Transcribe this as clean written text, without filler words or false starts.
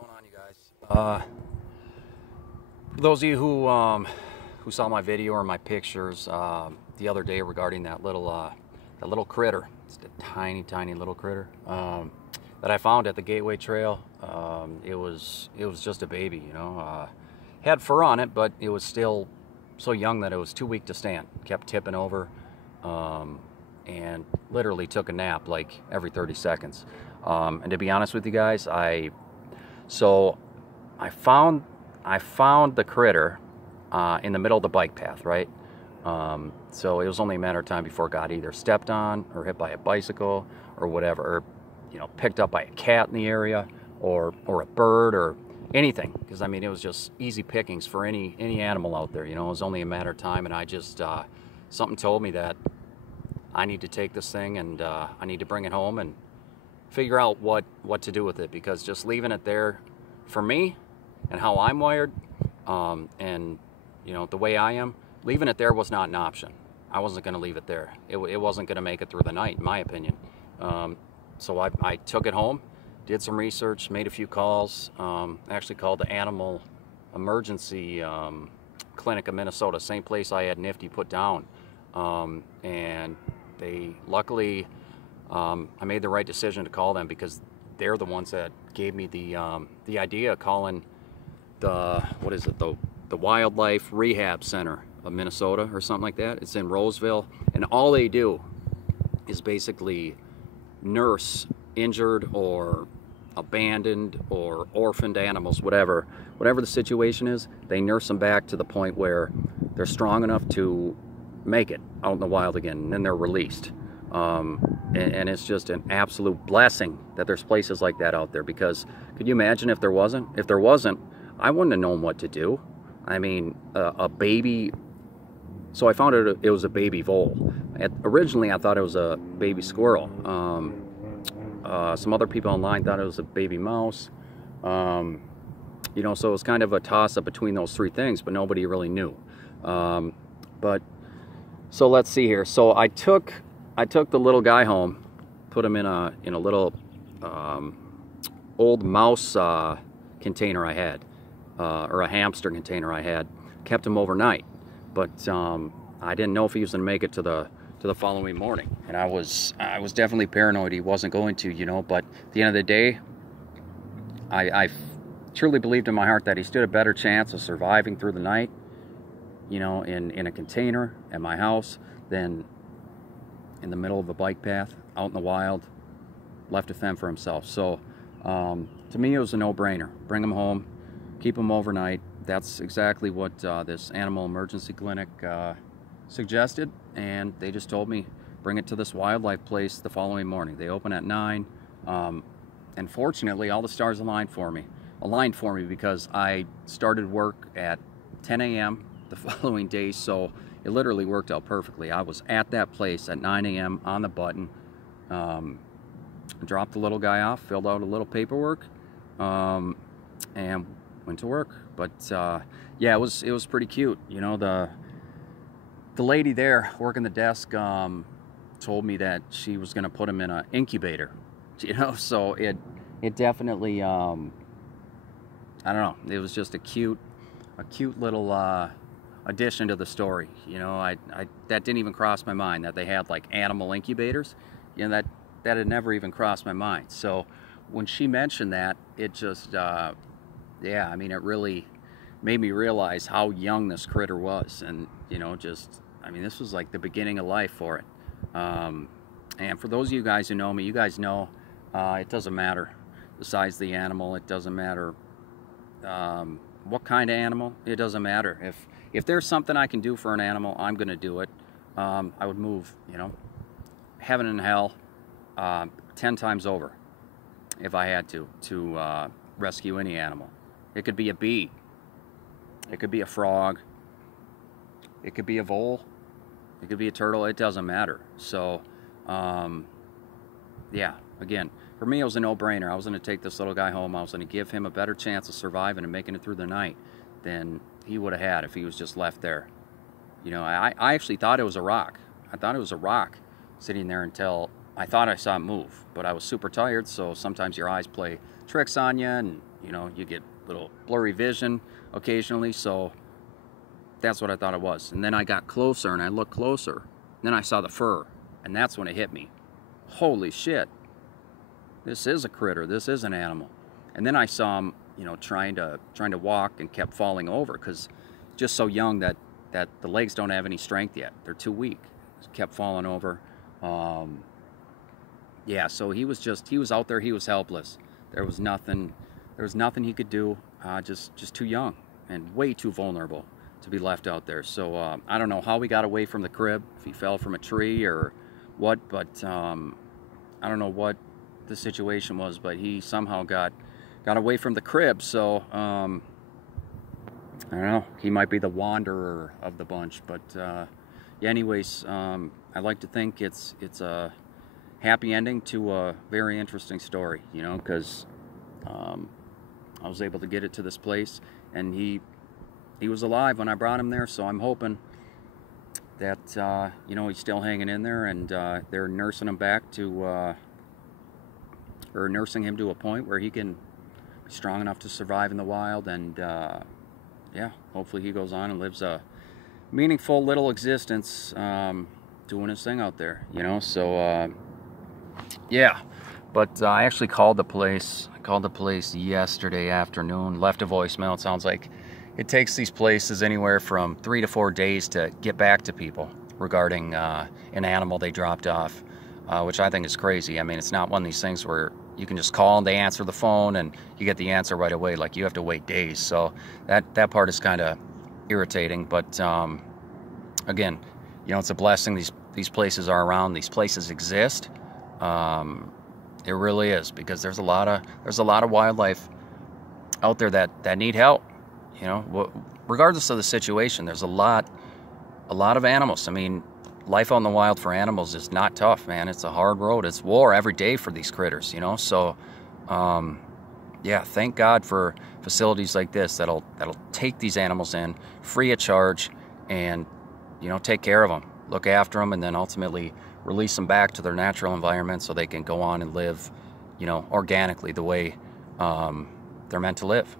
going on, you guys? For those of you who saw my video or my pictures the other day regarding that little critter, it's a tiny little critter that I found at the Gateway Trail. It was just a baby, you know. Had fur on it, but it was still so young that it was too weak to stand. Kept tipping over, and literally took a nap like every 30 seconds. And to be honest with you guys, I found the critter in the middle of the bike path, right? So it was only a matter of time before it got either stepped on or hit by a bicycle or whatever, or, you know, picked up by a cat in the area or a bird or anything. Because I mean, it was just easy pickings for any animal out there. You know, it was only a matter of time, and I just something told me that I need to take this thing and I need to bring it home and figure out what to do with it, because just leaving it there, for me and how I'm wired, and you know, the way I am, leaving it there was not an option. I wasn't going to leave it there. It wasn't going to make it through the night, in my opinion. So I took it home, did some research, made a few calls, actually called the Animal Emergency Clinic of Minnesota, same place I had Nifty put down, and they luckily, I made the right decision to call them, because they're the ones that gave me the idea of calling the Wildlife Rehab Center of Minnesota or something like that. It's in Roseville, and all they do is basically nurse injured or abandoned or orphaned animals, whatever the situation is. They nurse them back to the point where they're strong enough to make it out in the wild again, and then they're released. And it's just an absolute blessing that there's places like that out there, because could you imagine if there wasn't? If there wasn't, I wouldn't have known what to do. I mean, a baby, so I found it was a baby vole. Originally I thought it was a baby squirrel. Some other people online thought it was a baby mouse. You know, so it was kind of a toss-up between those three things, but nobody really knew. But so let's see here. So I took the little guy home, put him in a little old mouse container I had, or a hamster container I had. Kept him overnight, but I didn't know if he was going to make it to the following morning, and I was definitely paranoid he wasn't going to, you know. But at the end of the day, I truly believed in my heart that he stood a better chance of surviving through the night, you know, in a container at my house than in the middle of a bike path out in the wild, left to fend for himself. So to me, it was a no-brainer. Bring him home, keep him overnight. That's exactly what this animal emergency clinic suggested, and they just told me bring it to this wildlife place the following morning. They open at 9, and fortunately all the stars aligned for me because I started work at 10 a.m. the following day, so it literally worked out perfectly. I was at that place at 9 a.m. on the button, dropped the little guy off, filled out a little paperwork, and went to work. But yeah, it was pretty cute. You know, the lady there working the desk told me that she was going to put him in an incubator. You know, so it definitely I don't know. It was just a cute little addition to the story. You know, that didn't even cross my mind that they had like animal incubators. You know, that had never even crossed my mind. So when she mentioned that, it just yeah, I mean, it really made me realize how young this critter was. And you know, just, I mean, this was like the beginning of life for it. And for those of you guys who know me, you guys know it doesn't matter the size of the animal. It doesn't matter what kind of animal. It doesn't matter. If there's something I can do for an animal, I'm going to do it. I would move, you know, heaven and hell 10 times over if I had to rescue any animal. It could be a bee. It could be a frog. It could be a vole. It could be a turtle. It doesn't matter. So, yeah, again, for me, it was a no-brainer. I was going to take this little guy home. I was going to give him a better chance of surviving and making it through the night than he would have had if he was just left there. You know, I actually thought it was a rock. I thought it was a rock sitting there until I thought I saw it move. But I was super tired, so sometimes your eyes play tricks on you, and You know, you get little blurry vision occasionally, so that's what I thought it was. And then I got closer and I looked closer. And then I saw the fur, and that's when it hit me. Holy shit. This is a critter. This is an animal. And then I saw him, you know, trying to walk and kept falling over because just so young that the legs don't have any strength yet. They're too weak. Just kept falling over. Yeah, so he was out there. He was helpless. There was nothing he could do. Just too young and way too vulnerable to be left out there. So I don't know how he got away from the crib, if he fell from a tree or what, but I don't know what the situation was, but he somehow got away from the crib. So I don't know, he might be the wanderer of the bunch, but yeah, anyways, I like to think it's a happy ending to a very interesting story, you know, because I was able to get it to this place, and he was alive when I brought him there, so I'm hoping that you know, he's still hanging in there, and they're nursing him back to or nursing him to a point where he can be strong enough to survive in the wild. And yeah, hopefully he goes on and lives a meaningful little existence doing his thing out there, you know. So yeah, but I actually called the place. I called the place yesterday afternoon, left a voicemail. It sounds like it takes these places anywhere from 3 to 4 days to get back to people regarding an animal they dropped off, which I think is crazy. I mean, it's not one of these things where you can just call and they answer the phone and you get the answer right away. Like, you have to wait days. So that part is kind of irritating. But again, you know, it's a blessing these places are around. These places exist. It really is, because there's a lot of wildlife out there that need help. You know, regardless of the situation, there's a lot of animals. I mean, life out in the wild for animals is not tough, man. It's a hard road. It's war every day for these critters, you know. So yeah, thank God for facilities like this that'll take these animals in free of charge and, you know, take care of them, look after them, and then ultimately release them back to their natural environment so they can go on and live, you know, organically the way they're meant to live.